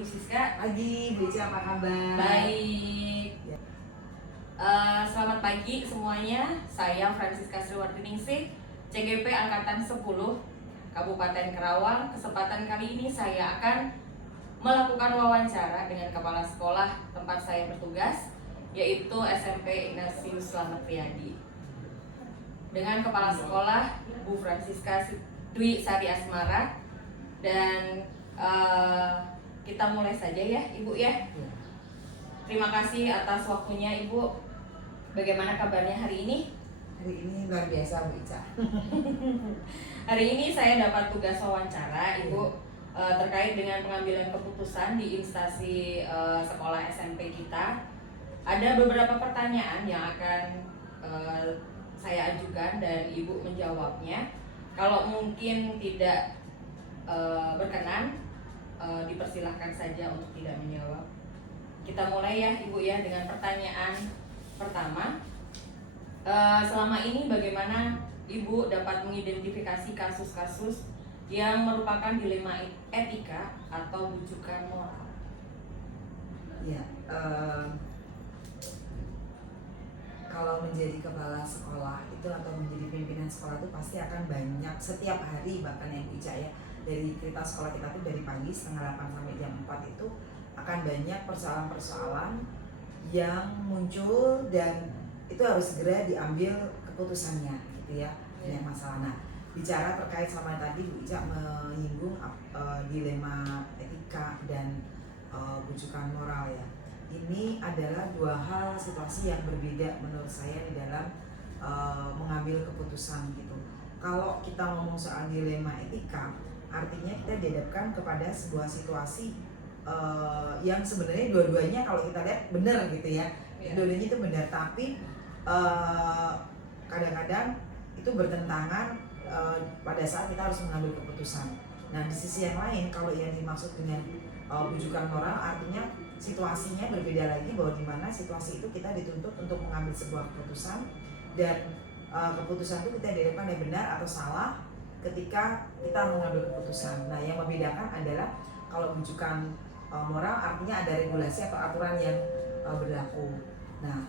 Bu Siska. Pagi, Bu Ica, apa kabar? Baik. Selamat pagi semuanya. Saya Francisca Sriwartiningsih, CGP Angkatan 10, Kabupaten Karawang. Kesempatan kali ini saya akan melakukan wawancara dengan Kepala Sekolah tempat saya bertugas, yaitu SMP Ignatius Slamet Riyadi. Dengan Kepala Sekolah Bu Francisca Dwi Sari Asmara. Dan kita mulai saja ya Ibu ya. Terima kasih atas waktunya Ibu. Bagaimana kabarnya hari ini? Hari ini luar biasa, Bu Ica. Hari ini saya dapat tugas wawancara Ibu terkait dengan pengambilan keputusan di instansi sekolah SMP kita. Ada beberapa pertanyaan yang akan saya ajukan dan Ibu menjawabnya. Kalau mungkin tidak berkenan, dipersilahkan saja untuk tidak menjawab. Kita mulai ya Ibu ya dengan pertanyaan pertama. Selama ini bagaimana Ibu dapat mengidentifikasi kasus-kasus yang merupakan dilema etika atau bujukan moral? Ya, kalau menjadi kepala sekolah itu atau menjadi pimpinan sekolah itu pasti akan banyak setiap hari, bahkan yang Bu Ica ya, dari cerita sekolah kita tuh dari pagi setengah 8 sampai jam 4 itu akan banyak persoalan-persoalan yang muncul dan itu harus segera diambil keputusannya gitu ya, banyak masalah. Nah, bicara terkait sama tadi Bu Ica menyinggung dilema etika dan bujukan moral ya. Ini adalah dua hal situasi yang berbeda menurut saya di dalam mengambil keputusan gitu. Kalau kita ngomong soal dilema etika, artinya kita dihadapkan kepada sebuah situasi yang sebenarnya dua-duanya kalau kita lihat benar gitu ya, dua-duanya itu benar, tapi kadang-kadang itu bertentangan pada saat kita harus mengambil keputusan. Nah, di sisi yang lain, kalau yang dimaksud dengan bujukan moral, artinya situasinya berbeda lagi, bahwa di mana situasi itu kita dituntut untuk mengambil sebuah keputusan dan keputusan itu kita dihadapkan yang benar atau salah ketika kita mengambil keputusan. Nah, yang membedakan adalah kalau bujukan moral artinya ada regulasi atau aturan yang berlaku. Nah,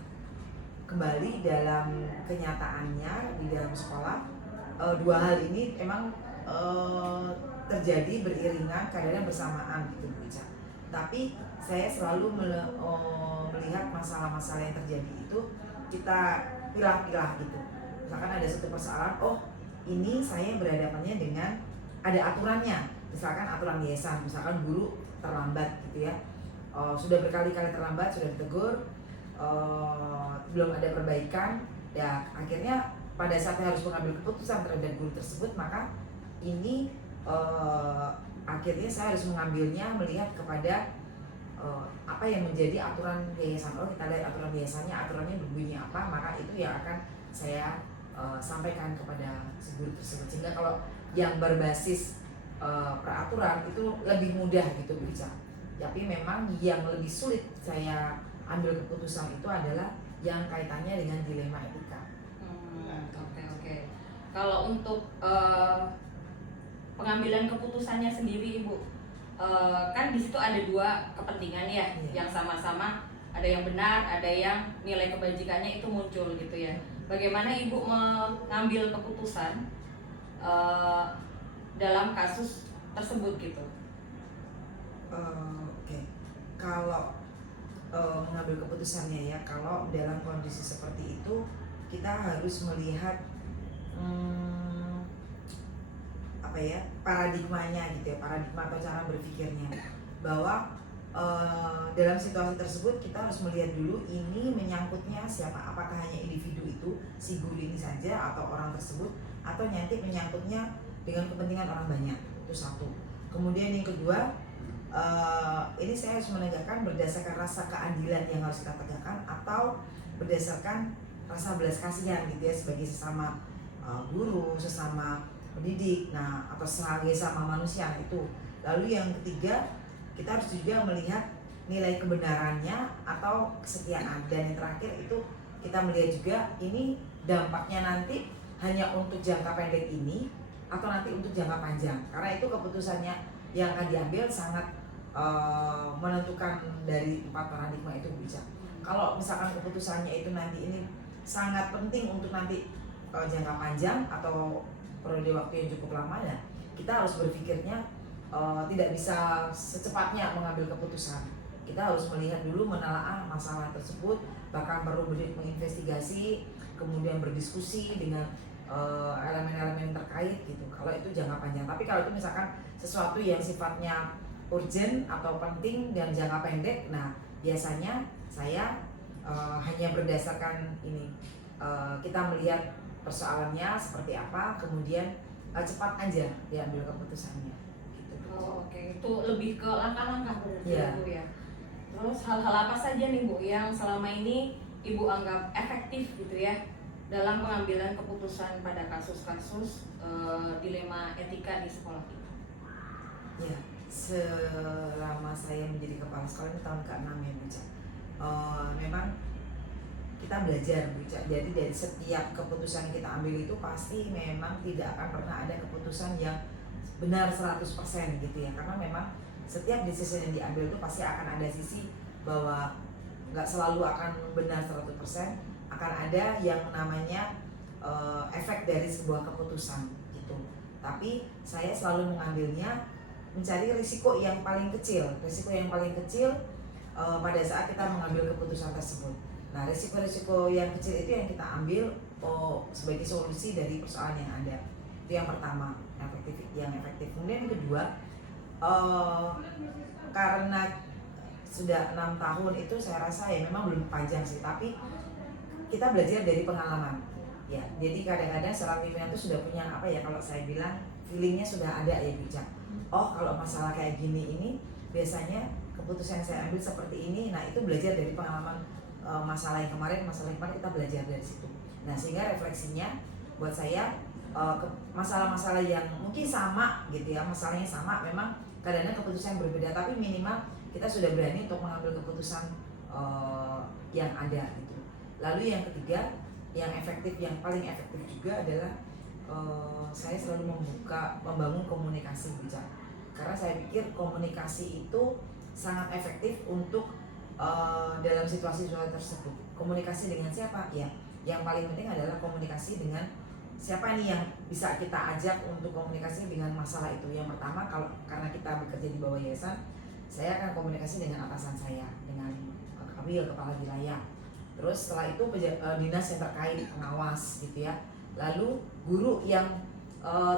kembali dalam kenyataannya di dalam sekolah, dua hal ini emang terjadi beriringan, kadang-kadang bersamaan gitu Bu Ica. Tapi saya selalu melihat masalah-masalah yang terjadi itu kita pilah-pilah gitu. Misalkan ada satu persoalan, oh ini saya berhadapannya dengan ada aturannya, misalkan aturan yayasan, misalkan guru terlambat gitu ya, sudah berkali-kali terlambat, sudah ditegur, belum ada perbaikan, ya akhirnya pada saat harus mengambil keputusan terhadap guru tersebut, maka ini akhirnya saya harus mengambilnya melihat kepada apa yang menjadi aturan yayasan. Oh, kita lihat aturan yayasannya, aturannya berbunyi apa, maka itu yang akan saya sampaikan kepada si guru tersebut. Sehingga kalau yang berbasis peraturan itu lebih mudah gitu Bu Ica. Tapi memang yang lebih sulit saya ambil keputusan itu adalah yang kaitannya dengan dilema etika. Oke. Kalau untuk pengambilan keputusannya sendiri Ibu, kan di situ ada dua kepentingan ya, yang sama-sama ada yang benar, ada yang nilai kebajikannya itu muncul gitu ya. Bagaimana Ibu mengambil keputusan dalam kasus tersebut gitu? Oke. Kalau mengambil keputusannya ya, kalau dalam kondisi seperti itu kita harus melihat apa ya, paradigmanya gitu ya, paradigma atau cara berpikirnya, bahwa dalam situasi tersebut kita harus melihat dulu ini menyangkutnya siapa, apakah hanya individu itu, si guru ini saja atau orang tersebut, atau nanti menyangkutnya dengan kepentingan orang banyak. Itu satu. Kemudian yang kedua, ini saya harus menegakkan berdasarkan rasa keadilan yang harus kita tegakkan atau berdasarkan rasa belas kasihan gitu ya, sebagai sesama guru, sesama pendidik, nah atau sebagai sama manusia itu. Lalu yang ketiga, kita harus juga melihat nilai kebenarannya atau kesetiaan, dan yang terakhir itu kita melihat juga ini dampaknya nanti hanya untuk jangka pendek ini atau nanti untuk jangka panjang, karena itu keputusannya yang akan diambil sangat menentukan dari 4 paradigma itu bijak. Kalau misalkan keputusannya itu nanti ini sangat penting untuk nanti jangka panjang atau periode waktu yang cukup lama, ya kita harus berpikirnya tidak bisa secepatnya mengambil keputusan. Kita harus melihat dulu, menelaah masalah tersebut, bahkan perlu menginvestigasi, kemudian berdiskusi dengan elemen-elemen terkait gitu. Kalau itu jangka panjang. Tapi kalau itu misalkan sesuatu yang sifatnya urgent atau penting dan jangka pendek, nah biasanya saya hanya berdasarkan ini, kita melihat persoalannya seperti apa, kemudian cepat aja diambil keputusannya gitu. Oh, oke. Itu lebih ke langkah-langkah berarti Iya. Bu ya. Terus hal-hal apa saja nih Bu yang selama ini Ibu anggap efektif gitu ya dalam pengambilan keputusan pada kasus-kasus dilema etika di sekolah kita? Ya, selama saya menjadi kepala sekolah ini tahun ke-6 ya Bu Ca. Memang kita belajar Bu Ca. Jadi dari setiap keputusan yang kita ambil itu pasti memang tidak akan pernah ada keputusan yang benar 100% gitu ya. Karena memang setiap decision yang diambil itu pasti akan ada sisi bahwa nggak selalu akan benar 100%, akan ada yang namanya efek dari sebuah keputusan gitu. Tapi saya selalu mengambilnya mencari risiko yang paling kecil, pada saat kita mengambil keputusan tersebut. Nah, risiko-risiko yang kecil itu yang kita ambil sebagai solusi dari persoalan yang ada. Itu yang pertama, yang efektif. Kemudian yang kedua, karena sudah 6 tahun itu saya rasa ya memang belum panjang sih, tapi kita belajar dari pengalaman. Ya, jadi kadang-kadang seorang pimpinan itu sudah punya apa ya, kalau saya bilang feelingnya sudah ada ya bijak. Oh, kalau masalah kayak gini ini biasanya keputusan yang saya ambil seperti ini. Nah, itu belajar dari pengalaman masalah yang kemarin kita belajar dari situ. Nah, sehingga refleksinya buat saya masalah-masalah yang mungkin sama gitu ya, masalahnya sama, memang kadang-kadang keputusan yang berbeda, tapi minimal kita sudah berani untuk mengambil keputusan yang ada gitu. Lalu yang ketiga, yang paling efektif juga adalah saya selalu membangun komunikasi bijak. Karena saya pikir komunikasi itu sangat efektif untuk dalam situasi-situasi tersebut. Komunikasi dengan siapa? Ya, yang paling penting adalah komunikasi dengan siapa nih yang bisa kita ajak untuk komunikasi dengan masalah itu. Yang pertama, karena kita bekerja di bawah yayasan, saya akan komunikasi dengan atasan saya, dengan kepala wilayah. Terus setelah itu dinas yang terkait, pengawas gitu ya. Lalu guru yang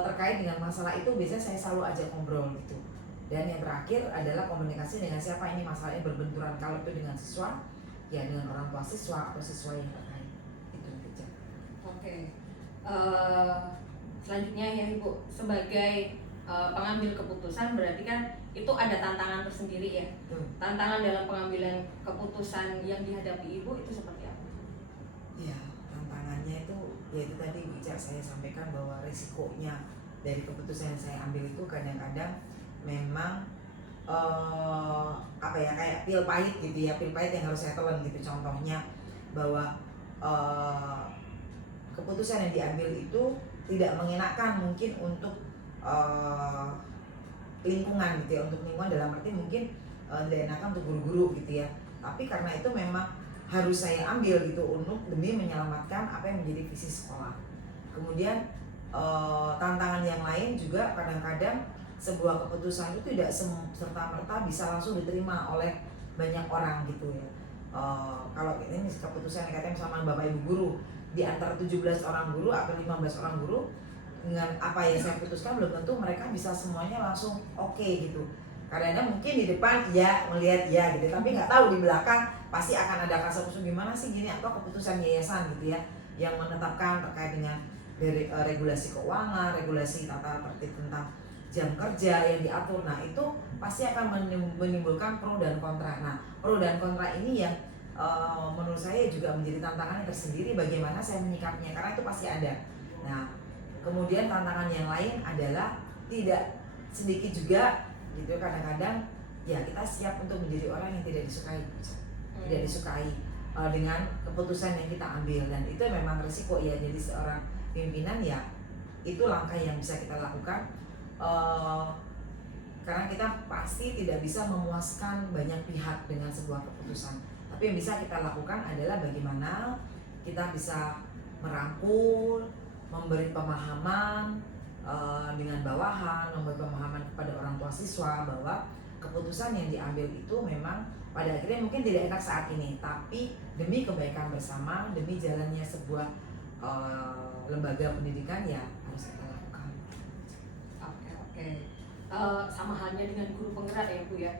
terkait dengan masalah itu biasanya saya selalu ajak ngobrol gitu. Dan yang terakhir adalah komunikasi dengan siapa ini masalahnya berbenturan. Kalau itu dengan siswa, ya dengan orang tua siswa atau siswa yang terkait. Itu bijak. Oke. Selanjutnya ya Ibu, sebagai pengambil keputusan berarti kan itu ada tantangan tersendiri ya. Tantangan dalam pengambilan keputusan yang dihadapi Ibu itu seperti apa? Ya, tantangannya itu yaitu tadi bijak saya sampaikan bahwa risikonya dari keputusan yang saya ambil itu kadang-kadang memang kayak pil pahit gitu ya, pil pahit yang harus saya telan gitu. Contohnya bahwa keputusan yang diambil itu tidak mengenakan mungkin untuk lingkungan gitu ya, untuk lingkungan dalam arti mungkin tidak enakan untuk guru-guru gitu ya, tapi karena itu memang harus saya ambil gitu untuk demi menyelamatkan apa yang menjadi visi sekolah. Kemudian tantangan yang lain juga kadang-kadang sebuah keputusan itu tidak serta-merta bisa langsung diterima oleh banyak orang gitu ya. Kalau ini keputusan yang katanya sama Bapak Ibu guru, di antara 17 orang guru atau 15 orang guru, dengan apa yang saya putuskan belum tentu mereka bisa semuanya langsung oke gitu. Kadang-kadang mungkin di depan ya melihat ya gitu, tapi nggak tahu di belakang pasti akan ada kasus gimana sih gini, atau keputusan yayasan gitu ya yang menetapkan terkait dengan dari regulasi keuangan, regulasi tata tertib tentang jam kerja yang diatur. Nah, itu pasti akan menimbulkan pro dan kontra. Nah, pro dan kontra ini yang menurut saya juga menjadi tantangan yang tersendiri bagaimana saya menyikapinya, karena itu pasti ada. Nah, kemudian tantangan yang lain adalah tidak sedikit juga gitu, kadang-kadang ya kita siap untuk menjadi orang yang tidak disukai dengan keputusan yang kita ambil, dan itu memang resiko ya. Jadi seorang pimpinan ya itu langkah yang bisa kita lakukan karena kita pasti tidak bisa memuaskan banyak pihak dengan sebuah keputusan. Tapi yang bisa kita lakukan adalah bagaimana kita bisa merangkul, memberi pemahaman dengan bawahan, memberi pemahaman kepada orang tua siswa bahwa keputusan yang diambil itu memang pada akhirnya mungkin tidak enak saat ini, tapi demi kebaikan bersama, demi jalannya sebuah lembaga pendidikan ya harus kita lakukan. Oke. Sama halnya dengan guru penggerak ya Bu ya.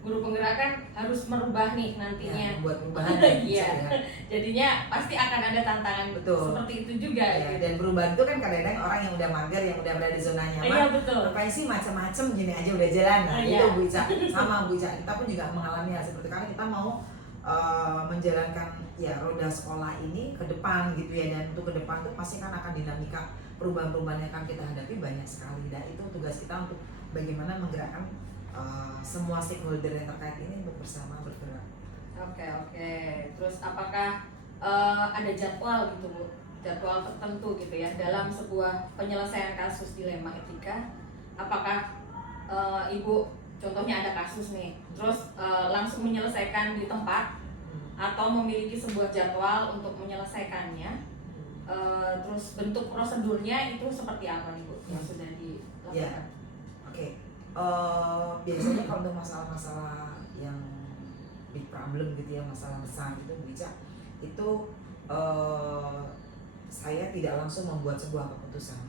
Guru penggerak kan harus merubah nih nantinya. Ya, membuat perubahan yang bisa Iya. ya. Jadinya pasti akan ada tantangan Betul. seperti itu juga. Ya, dan perubahan itu kan kadang-kadang orang yang udah mager, yang udah berada di zona nyaman. Iya betul. Ngapain sih macam-macam gini aja udah jalan. Nah, Iya. itu Bu Ica. Sama Bu Ica. Kita pun juga mengalami hal seperti karena kita mau menjalankan ya roda sekolah ini ke depan gitu ya, dan untuk ke depan tuh pasti kan akan dinamika perubahan-perubahan yang akan kita hadapi banyak sekali, dan itu tugas kita untuk bagaimana menggerakkan semua stakeholder yang terkait ini untuk bersama bergerak. Oke. Terus apakah ada jadwal gitu Bu? Jadwal tertentu gitu ya dalam sebuah penyelesaian kasus dilema etika? Apakah Ibu contohnya ada kasus nih, terus langsung menyelesaikan di tempat atau memiliki sebuah jadwal untuk menyelesaikannya? Terus bentuk prosedurnya itu seperti apa nih Bu yang sudah dilakukan? Ya. Oke. Biasanya kalau untuk masalah-masalah yang big problem gitu ya, masalah besar itu bisa itu saya tidak langsung membuat sebuah keputusan,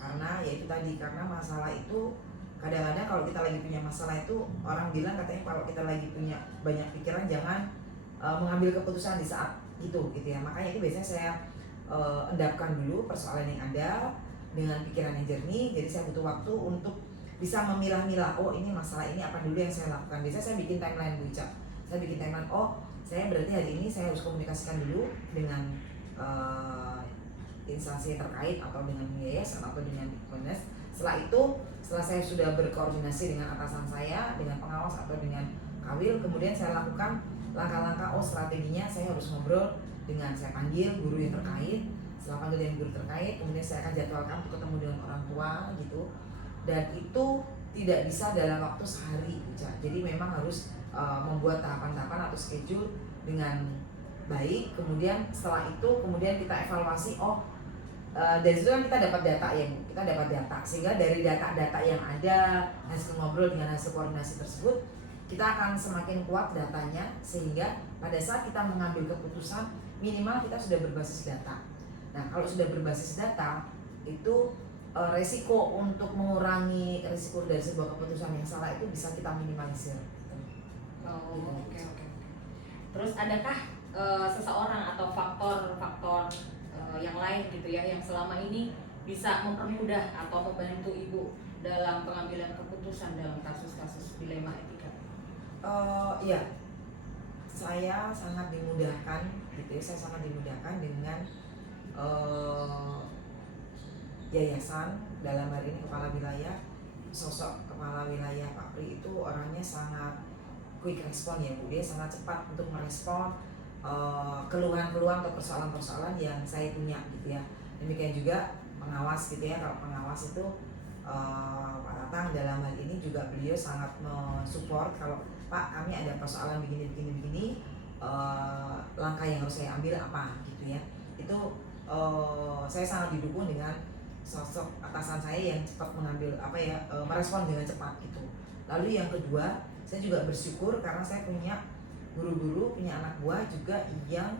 karena ya itu tadi, karena masalah itu kadang-kadang kalau kita lagi punya masalah itu orang bilang katanya kalau kita lagi punya banyak pikiran jangan mengambil keputusan di saat itu gitu ya. Makanya itu biasanya saya endapkan dulu persoalan yang ada dengan pikiran yang jernih, jadi saya butuh waktu untuk bisa memilah-milah, oh ini masalah ini apa dulu yang saya lakukan. Biasanya saya bikin timeline Bu Ica, saya bikin timeline, oh saya berarti hari ini saya harus komunikasikan dulu dengan instansi yang terkait atau dengan yayasan atau dengan Kemenes. Setelah itu, setelah saya sudah berkoordinasi dengan atasan saya, dengan pengawas atau dengan Kawil, kemudian saya lakukan langkah-langkah, oh strateginya saya harus ngobrol dengan, saya panggil guru yang terkait. Setelah panggil dengan guru terkait, kemudian saya akan jadwalkan untuk ketemu dengan orang tua gitu. Dan itu tidak bisa dalam waktu sehari Ica. Jadi memang harus membuat tahapan-tahapan atau schedule dengan baik. Kemudian setelah itu kemudian kita evaluasi, oh dari situ kan kita dapat data ya Bu, kita dapat data, sehingga dari data-data yang ada, hasil ngobrol dengan hasil koordinasi tersebut, kita akan semakin kuat datanya, sehingga pada saat kita mengambil keputusan minimal kita sudah berbasis data. Nah kalau sudah berbasis data itu resiko untuk mengurangi resiko dari sebuah keputusan yang salah itu bisa kita minimalisir. Oke. Terus adakah seseorang atau faktor-faktor yang lain gitu ya yang selama ini bisa mempermudah atau membantu Ibu dalam pengambilan keputusan dalam kasus-kasus dilema etika? Ya, saya sangat dimudahkan gitu ya, saya sangat dimudahkan dengan yayasan, dalam hal ini kepala wilayah. Sosok kepala wilayah Pak Pri itu orangnya sangat quick respon ya Bu, dia sangat cepat untuk merespon keluhan-keluhan atau persoalan-persoalan yang saya punya gitu ya. Demikian juga pengawas gitu ya, kalau pengawas itu Pak Tatang dalam hal ini juga beliau sangat mensupport, kalau Pak kami ada persoalan begini, langkah yang harus saya ambil apa gitu ya. Itu saya sangat didukung dengan sosok atasan saya yang cepat mengambil merespon dengan cepat gitu. Lalu yang kedua, saya juga bersyukur karena saya punya guru-guru, punya anak buah juga yang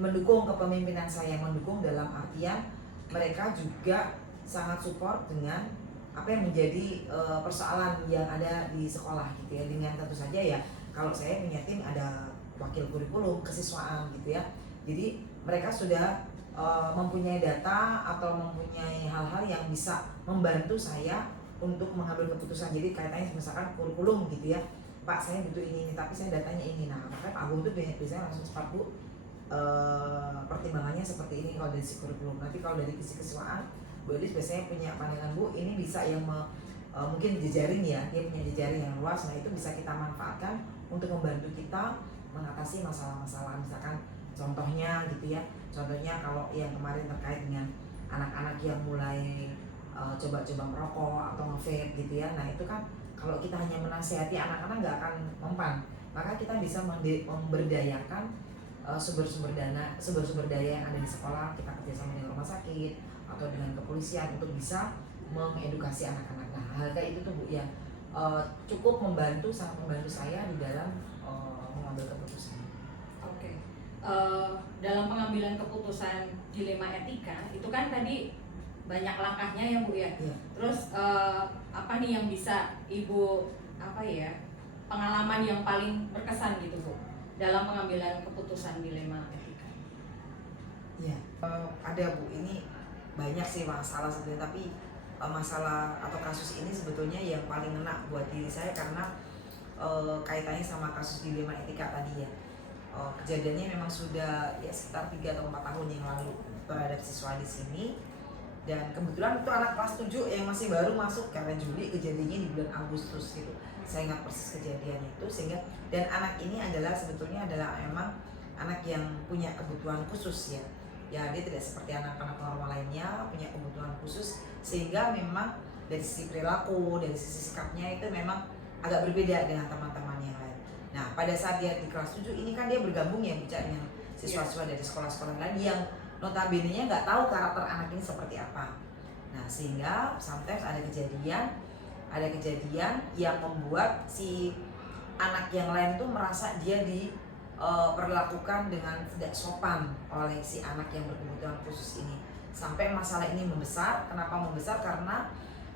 mendukung kepemimpinan saya, mendukung dalam artian mereka juga sangat support dengan apa yang menjadi persoalan yang ada di sekolah gitu ya. Dengan tentu saja ya kalau saya punya tim ada wakil kurikulum kesiswaan gitu ya. Jadi mereka sudah mempunyai data atau mempunyai hal-hal yang bisa membantu saya untuk mengambil keputusan. Jadi kaitannya misalkan kurikulum gitu ya, Pak saya butuh ini, tapi saya datanya ini. Nah makanya Pak Agung itu biasanya langsung cepat Bu, pertimbangannya seperti ini kalau dari sisi kurikulum. Nanti kalau dari sisi kesiswaan Bu Elis biasanya punya pandangan, Bu ini bisa yang mungkin jejaring ya, dia punya jejaring yang luas. Nah itu bisa kita manfaatkan untuk membantu kita mengatasi masalah-masalah. Misalkan contohnya gitu ya, contohnya kalau yang kemarin terkait dengan anak-anak yang mulai coba-coba merokok atau nge-vape gitu ya. Nah itu kan kalau kita hanya menasihati anak-anak nggak akan mempan, maka kita bisa memberdayakan sumber-sumber daya yang ada di sekolah. Kita kerjasama dengan rumah sakit atau dengan kepolisian untuk bisa mengedukasi anak-anak. Nah hal kayak itu tuh Bu yang cukup sangat membantu saya di dalam mengambil keputusan. Oke. Dalam pengambilan keputusan dilema etika itu kan tadi banyak langkahnya ya Bu ya. Iya. Terus apa nih yang bisa Ibu pengalaman yang paling berkesan gitu Bu dalam pengambilan keputusan dilema etika? Ya, ada Bu, ini banyak sih masalah sebenarnya, tapi masalah atau kasus ini sebetulnya yang paling ngena buat diri saya karena kaitannya sama kasus dilema etika tadi ya. Kejadiannya memang sudah ya sekitar 3 atau 4 tahun yang lalu terhadap siswa di sini, dan kebetulan itu anak kelas 7 yang masih baru masuk karena Juli, kejadiannya di bulan Agustus gitu. Saya ingat persis kejadian itu, sehingga dan anak ini sebetulnya adalah memang anak yang punya kebutuhan khusus ya. Ya dia tidak seperti anak-anak normal lainnya, punya kebutuhan khusus, sehingga memang dari sisi perilaku, dari sisi sikapnya itu memang agak berbeda dengan teman-teman yang lain. Nah pada saat dia di kelas 7 ini kan dia bergabung ya bicara dengan siswa-siswa dari sekolah-sekolah lain yang notabene-nya nggak tahu karakter anak ini seperti apa. Nah sehingga sometimes ada kejadian yang membuat si anak yang lain tuh merasa dia diperlakukan dengan tidak sopan oleh si anak yang berkebutuhan khusus ini, sampai masalah ini membesar. Kenapa membesar? Karena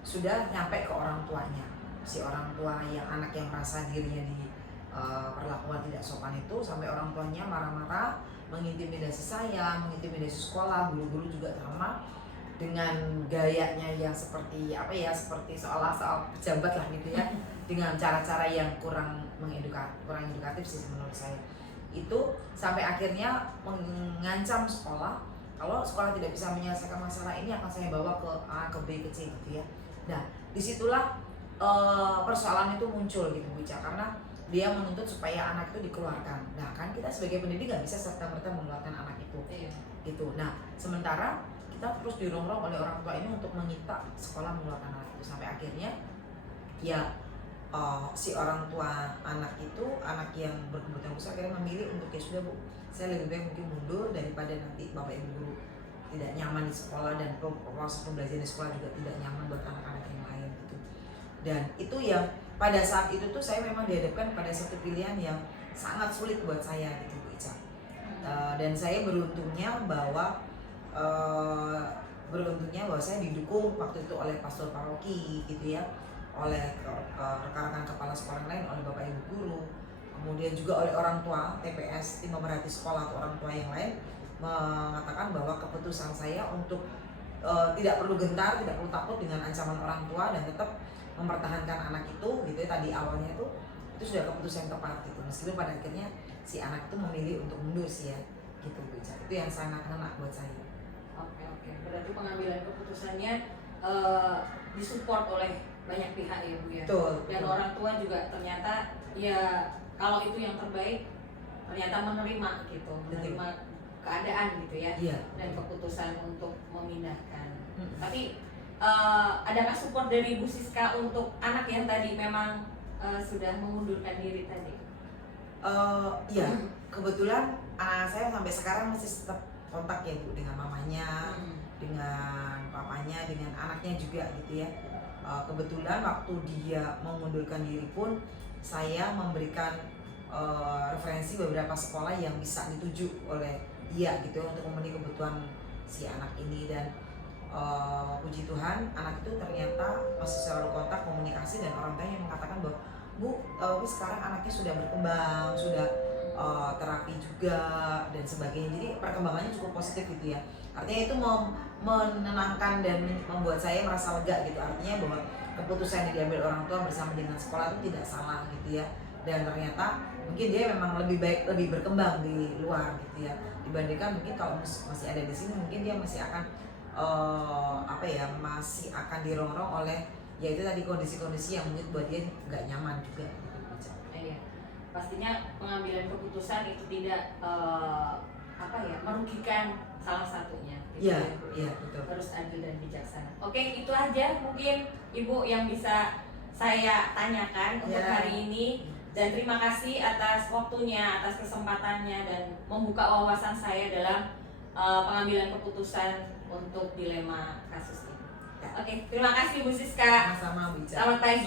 sudah nyampe ke orang tuanya. Si orang tua yang anak yang merasa dirinya diperlakukan tidak sopan itu, sampai orang tuanya marah-marah, mengintimidasi saya, mengintimidasi sekolah, guru-guru juga sama dengan gayanya yang seperti seperti soal pejabat lah gitu ya, dengan cara-cara yang kurang edukatif sih menurut saya. Itu sampai akhirnya mengancam sekolah, kalau sekolah tidak bisa menyelesaikan masalah ini akan saya bawa ke A, ke B, ke C gitu ya. Nah disitulah persoalan itu muncul gitu Bu Ica, karena dia menuntut supaya anak itu dikeluarkan. Nah kan kita sebagai pendidik nggak bisa serta-merta mengeluarkan anak itu gitu. Nah sementara kita terus dirongrong oleh orang tua ini untuk meminta sekolah mengeluarkan anak itu, sampai akhirnya ya si orang tua anak itu, anak yang berkebutuhan khusus, akhirnya memilih untuk ya sudah Bu, saya lebih baik mungkin mundur daripada nanti bapak ibu guru tidak nyaman di sekolah dan proses pembelajaran di sekolah juga tidak nyaman buat anak-anak yang lain gitu. Dan itu yang pada saat itu tuh saya memang dihadapkan pada satu pilihan yang sangat sulit buat saya gitu Bu Ica. Dan saya beruntungnya bahwa saya didukung waktu itu oleh pastor paroki gitu ya, oleh rekan-rekan kepala sekolah lain, oleh bapak ibu guru, kemudian juga oleh orang tua TPS, tim pemerhati sekolah atau orang tua yang lain, mengatakan bahwa keputusan saya untuk tidak perlu gentar, tidak perlu takut dengan ancaman orang tua, dan tetap mempertahankan anak itu gitu ya, tadi awalnya itu sudah keputusan yang tepat gitu, meskipun pada akhirnya si anak itu memilih untuk mundur sih ya gitu Bu Ica. Itu yang sangat kena buat saya. Oke. Berarti pengambilan keputusannya disupport oleh banyak pihak ya Bu ya. Betul. Dan orang tua juga ternyata ya kalau itu yang terbaik ternyata menerima gitu, menerima keadaan gitu ya. Iya. Dan keputusan untuk memindahkan. Tapi adakah support dari Bu Siska untuk anak yang tadi memang sudah mengundurkan diri tadi? Iya, kebetulan saya sampai sekarang masih tetap kontak ya Bu dengan mamanya, dengan papanya, dengan anaknya juga gitu ya. Kebetulan waktu dia mengundurkan diri pun saya memberikan referensi beberapa sekolah yang bisa dituju oleh dia gitu untuk memenuhi kebutuhan si anak ini, dan puji Tuhan anak itu ternyata masih selalu kontak, komunikasi, dan orang tuanya mengatakan bahwa Bu, sekarang anaknya sudah berkembang, sudah terapi juga dan sebagainya. Jadi perkembangannya cukup positif gitu ya. Artinya itu menenangkan dan membuat saya merasa lega gitu. Artinya bahwa keputusan yang diambil orang tua bersama dengan sekolah itu tidak salah gitu ya. Dan ternyata mungkin dia memang lebih berkembang di luar gitu ya. Dibandingkan mungkin kalau masih ada di sini, mungkin dia masih akan masih akan dirongrong oleh ya itu tadi kondisi-kondisi yang mungkin buat dia nggak nyaman juga gitu. Iya. Pastinya pengambilan keputusan itu tidak merugikan salah satunya. Iya, iya betul. Harus adil dan bijaksana. Oke, itu aja mungkin Ibu yang bisa saya tanyakan untuk hari ini. Dan terima kasih atas waktunya, atas kesempatannya, dan membuka wawasan saya dalam pengambilan keputusan untuk dilema kasus ini. Oke, terima kasih Bu Siska. Sama-sama, Bu Ica. Selamat pagi.